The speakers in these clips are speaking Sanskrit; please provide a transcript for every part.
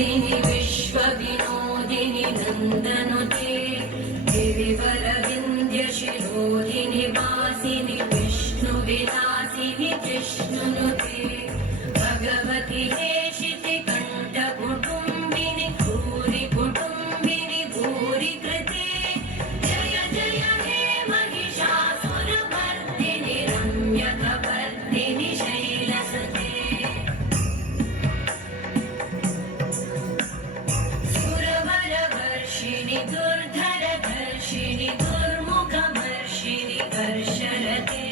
विनोदिनि विश्वविनोदिनि नन्दनुते गिरिवरविन्द्यशिरोधिनि वासिनि विष्णुविलासिनि जिष्णुनुते भगवति हेशिति कण्ठकुटुम्बिनि भूरि कुटुम्बिनि भूरि कृते जय जय हे महिषासुरमर्दिनि रम्यकपर्दिनि शैलसुते सुरवरवर्षिणि दुर्धरधर्षिणि दुर्मुखमर्षिणि कर्षरते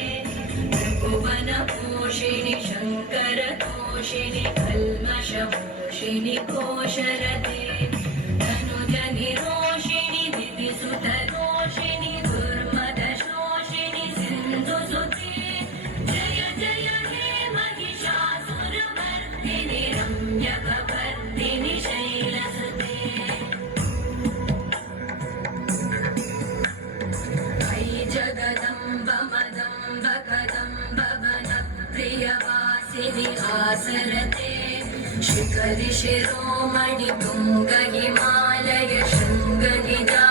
त्रिभुवनपोषिणि शङ्करतोषिणि कल्मषपोषिणि कोशरते धनुजनिरोषिणि दितिसुतरोषिणि दुर्मदशोषिणि सिन्धुसुते जय जय हे महिषासुरमर्दिनि रम्यकपर्दिनि शैलसुते अयि जगदम्ब मदम्ब कदम्ब वनप्रियवासिनि आसरते शिखरि शिरोमणि तुङ्ग हिमालय शृङ्ग गिजा